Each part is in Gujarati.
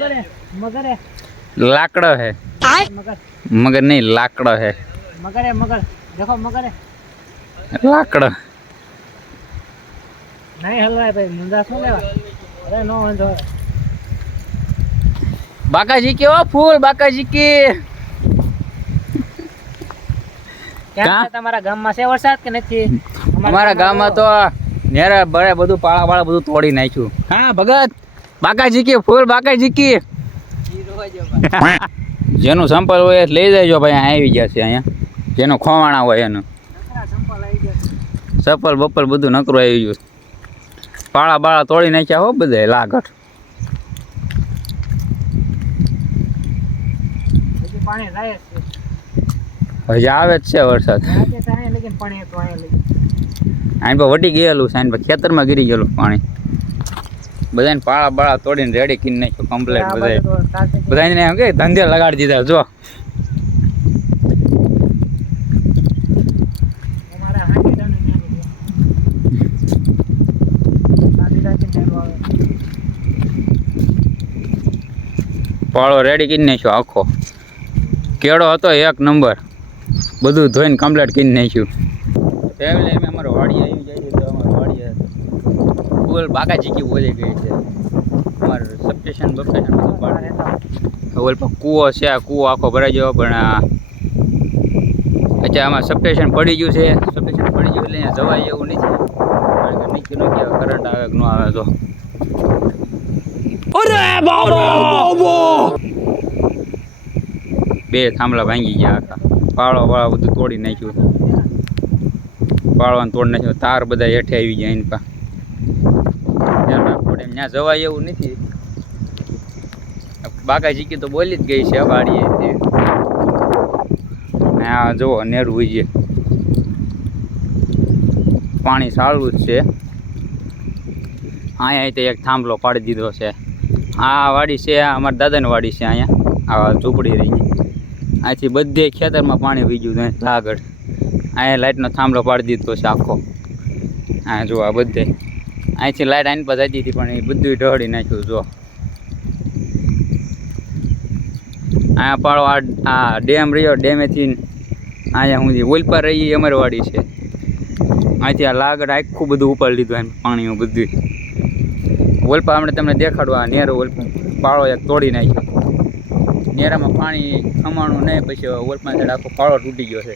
મગર હે મગર. હે લાકડો હે. મગર મગર નહીં લાકડો હે. મગર હે મગર. દેખો મગર. હે લાકડો. નહીં હલવાય ભાઈ મુંદા શું લેવા? અરે નો વાંધો બાકાજી કે ઓ ફૂલ બાકાજી કે. તમારા ગામમાં છે વરસાદ કે નથી? અમારા ગામમાં તો બધું પાળા વાળા બધું તોડી નાખ્યું. હા ભગત. બાકાજી કે ફૂલ બાકાજી કે? જેનું સંપલ હોય લઈ જાય ભાઈ આવી જશે અહીંયા. જેનું ખોવાણા હોય એનું. સંપલ આવી ગયો ચપ્પલ બપ્પલ બધું નકરું આવી ગયું પાળા બાળા તોડી નાખ્યા હો બધા લાગટ હજી પાણી જાય જ છે હજી આવે જ છે. વરસાદ આની પર વટી ગયેલું સાઈન પર ખેતરમાં ગીરી ગયેલું પાણી. બધાને પાળા બાળા તોડીને રેડી કરી નાખ્યો કમ્પ્લેટ કે બધાને એમ કે ધંધે લગાડી દીધા જો. પાળો રેડી કરી નાખ્યો આખો. કેળો હતો એક નંબર. બધું ધોઈને કમ્પ્લેટ કરી નાખ્યું. ફેમિલી અમે અમારો વાડી આવી જાય છે તો અમારો વાડી ફૂલ બાકાજીકી બોલી ગઈ છે. અમાર સબસ્ટેશન બબસ્ટેશન બધું પણ ઓલ પર કૂવો છે આ કૂવો આખો ભરાઈ ગયો પણ અચ્છા આમાં સબસ્ટેશન પડી ગયું છે. સબસ્ટેશન પડી ગયું એટલે અહીંયા જવાય એવું નથી. કારણ કે નીચે નો કે કરંટ આવે કે ન આવે તો. બે થાંભલા ભાંગી ગયા હતા પાળો વાળા બધું તોડી નાખ્યું પાળો તોડી નાખ્યો તાર બધા હેઠે આવી ગયા એની પા ત્યાં જવાય એવું નથી. બાકાજી જીકી તો બોલી જ ગઈ છે વાડીએ આ જુઓ નેરું હોય પાણી સારું જ છે. અહીંયા તો એક થાંભલો પાડી દીધો છે. આ વાડી છે અમારા દાદાની વાડી છે અહીંયા. આ ઝૂંપડી રહી. અહીંથી બધે ખેતરમાં પાણી વહી ગયું છે લાગડ અહીંયા લાઇટનો થાંભલો પાડી દીધો છે આખો. અહીંયા જુઓ આ બધે. અહીંથી લાઇટ પર જતી હતી, પણ એ બધું ઢળી નાખ્યું, જો. અહીંયા પાડો આ આ ડેમ રહ્યો, ડેમેથી અહીંયા સુધી. ઓલપા રહી અમરવાડી અમારી વાડી છે. અહીંથી આ લાગડ આખું બધું ઉપાડી લીધું એમ, પાણીનું બધું ઓલપા હમણાં તમને દેખાડું, આ નેરો ઓલપા પાળો એક તોડી નાખ્યો. નેરામાં પાણી ખમાણું નહીં, પછી ઓલપા સાઈડ આખો પાળો તૂટી ગયો છે.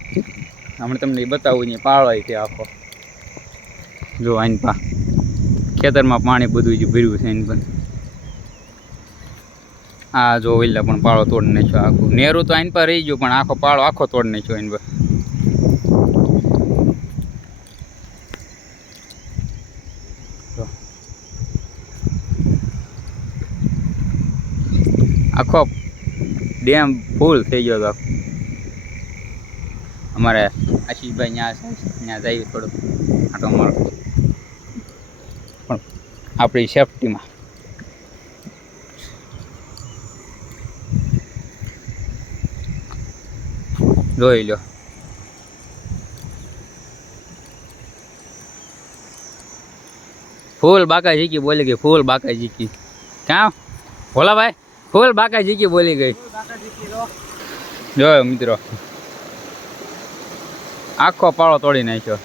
હમણાં તમને એ બતાવું નહીં પાળો છે આખો. જો આની પા ખેતરમાં પાણી બધું જ ભર્યું છે એની પર આ જો ઓઈલા પણ પાળો તોડી નાખ્યો આખું. નેરું તો આની પર રહી ગયું, પણ આખો પાળો આખો તોડી નાખ્યો એની પર આખો ડેમ ફૂલ થઈ ગયો હતો અમારે આશીષભાઈ ત્યાં છે ત્યાં જઈએ થોડુંક. આટો મારો પણ આપણી સેફટીમાં. જોઈ લો ફૂલ બાકાજી કી બોલી ગઈ ફૂલ બાકાજી કી ક્યાં? ભોલાભાઈ ફૂલ બાકાજી કી બોલી ગઈ. જોયો મિત્રો. આખો પાળો તોડી નાખ્યો.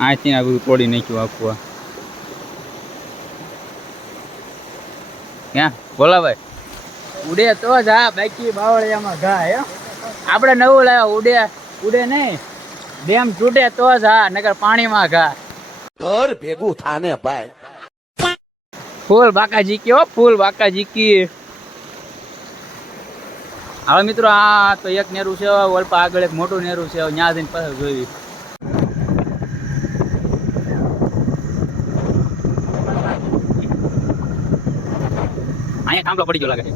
અહીંથી આ બધું તોડી નાખ્યું આખું આ. ક્યાં? ભોલાભાઈ ઉડે તો જ હા બાકી બાવળિયામાં ઘા હે? આપણે નવું લાવ્યા ઉડે ઉડે નહીં. ડેમ તૂટે તો જ હા નકર પાણીમાં ઘા. ઘર ભેગું થાને ભાઈ. ફૂલ બાકાજી કી હો ફૂલ બાકાજી કી. હવે મિત્રો આ તો એક નેરું છે વળપા આગળ એક મોટું નેરું છે ત્યાં જઈને પાછળ જોઈ અહીંયા કામલો પડી ગયો લાગે.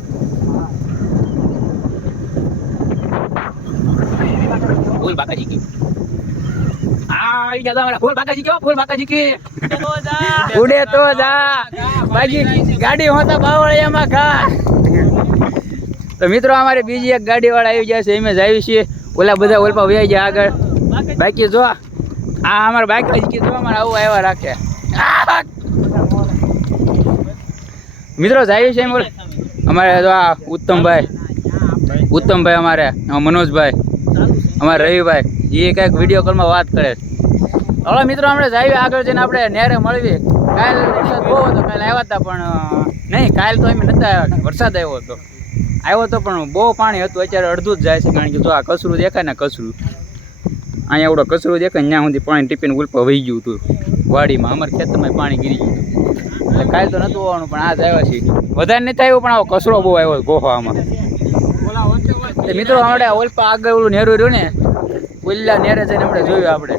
ફૂલ બાકાજી કી. ખા. તો મિત્રો, અમારે બીજી એક ગાડી આવી ગયા છે જ આવી છીએ. ઓલા બધા ઓલપા વહી જાય આગળ. બાકી જો, આ અમારા બાઈક જોવા અમારે આવું આવ્યા રાખે. મિત્રો, જાય છે બોલે અમારે તો આ ઉત્તમભાઈ. ઉત્તમભાઈ અમારે મનોજભાઈ. અમારે રવિભાઈ. એ કંઈક વીડિયો કોલમાં વાત કરે છે. હવે મિત્રો, આપણે જઈએ આગળ જઈને આપણે નેરે મળવી કાલ વરસાદ બહુ હતો, કાલે આવ્યા હતા, પણ નહીં, કાલ તો અમે નતા આવ્યા. વરસાદ આવ્યો હતો. આવ્યો હતો, પણ બહુ પાણી હતું. અત્યારે અડધું જ જાય છે, કારણ કે જો આ કચરું દેખાય ને કચરું. અહીંયા એવડો કચરું દેખાય ત્યાં સુધી પાણી ટીપીને ઉલપા વહી ગયું હતું. વાડીમાં. અમારા ખેતરમાં પાણી ગીરી ગયું હતું. એટલે કાલ તો નતું આવવાનું પણ આજ આવ્યા છે વધારે નથી થાય પણ આવો કચરો બહુ આવ્યો ગોફામાં મિત્રો આપણે ઓલપા આગળ ઓલું નેરું રહ્યું ને ઓલ્લા નેરે જઈને આપણે જોયું આપણે.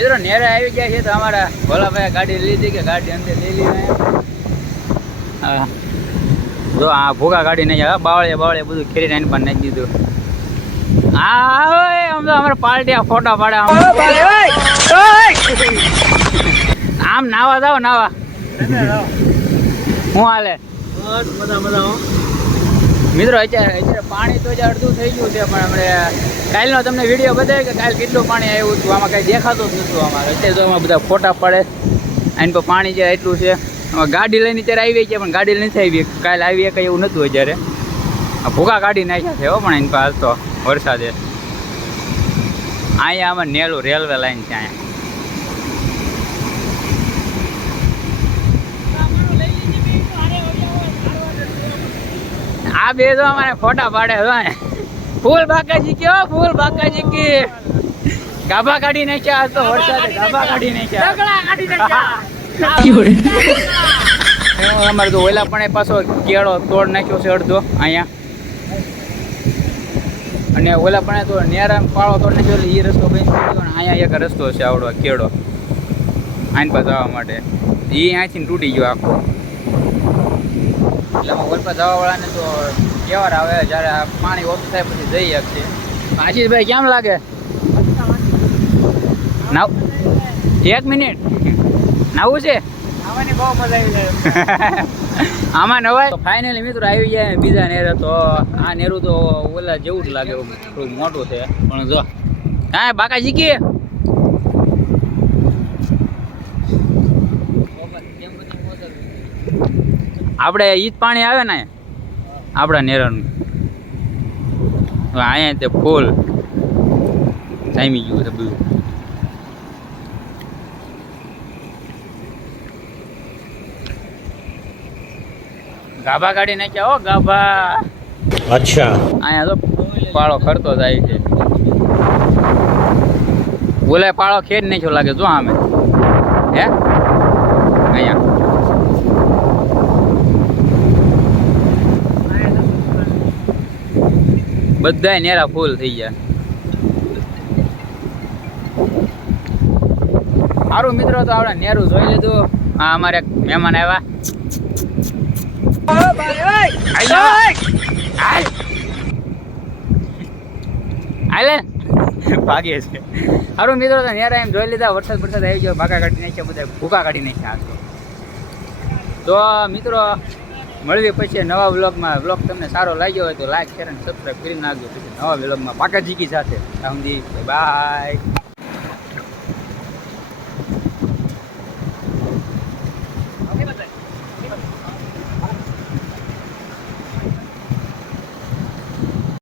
મિત્રો નેરે આવી ગયા છે તો અમારા ભોલાભાઈ ગાડી લીધી કે ગાડી અંદર લઈ લીધી જો આ ભૂગા ગાડી નહીં આવે બાવળે બાવળે બધું ખેરી નાઈને પણ નાખી દીધું. હા આમ તો અમારે પાર્ટી આ ફોટા પાડે આમ. આમ નાવા જાવ નાવા. હું હાલે? મજા મજા હો મિત્રો, અત્યારે અત્યારે પાણી તો જે અડધું થઈ ગયું છે, પણ આપણે કાલનો તમને વીડિયો બતાવ્યો કે કાલ કેટલું પાણી આવ્યું હતું, આમાં કાંઈ દેખાતું જ નહોતું અમારે. અત્યારે તો આમાં બધા ફોટા પડે. આની પર પાણી જે એટલું છે હવે ગાડી લઈને અત્યારે આવી છે, પણ ગાડી નથી આવી. કાલ આવી કંઈ એવું નહોતું અત્યારે. ભૂકા કાઢી નાખ્યા છે હો, પણ એની પાસે તો વરસાદે. અહીંયા આમાં નેલું રેલવે લાઈન છે, અહીંયા. આ બે તો અમારે ફોટા પાડે જો ફૂલ બાકાજી કયો? ફૂલ બાકાજી કે? ગાભા કાઢી નાખ્યા. તો વરસાદે ગાભા કાઢી નાખ્યા. અમારે તો ઓલા પણ એ પાછો કેળો તોડ નાખ્યો છે અડધો અહીંયા. અને ઓલા પણ તો નેરા પાળો તોડ નાખ્યો એટલે એ રસ્તો થઈ અહીંયા એક રસ્તો છે આવડો કેળો. આઈન પર જવા માટે. એ અહીંયાથી તૂટી ગયો આખો. એટલે આમાં ઓલ પર જવાવાળાને તો કેવાર આવે જ્યારે પાણી ઓછું થાય પછી જઈ શકશે આશીષભાઈ કેમ લાગે? નવ એક મિનિટ. નવું છે? આમાં નવાય? ફાઇનલી મિત્રો આવી જાય બીજા નેરે તો આ નેરું તો ઓલા જેવું જ લાગે થોડું મોટું છે. પણ જો. હા બાકા શીખીએ આપણે ઈજ પાણી આવે ને? આપણા નેરાનું અહીંયા તે ફૂલ. જામી ગયું છે બધું. ગાભા કાઢી નાખ્યા હો ગાભા. અચ્છા. અહીંયા તો પાળો ખરતો જાય છે. બોલે પાળો ખેડ નહીં છો લાગે જો આમે. હે? અહીંયા. બધાય નેરા ફૂલ થઈ ગયા. સારું મિત્રો, તો આપણે નેરું જોઈ લીધું. હા અમારે મહેમાન આવ્યા. ભાગે છે. સારું મિત્રો, તો નેરા એમ જોઈ લીધા. વરસાદ વરસાદ આવી ગયો. ભાગા કાઢી નાખ્યા બધા ભૂકા કાઢી નાખ્યા. તો મિત્રો મળીએ પછી નવા વ્લોગમાં. વ્લોગ તમને સારો લાગ્યો હોય તો લાઈક શેર અને સબસ્ક્રાઈબ કરી નાખજો. પછી નવા વ્લોગમાં પાકા જીકી સાથે. ત્યાં બાય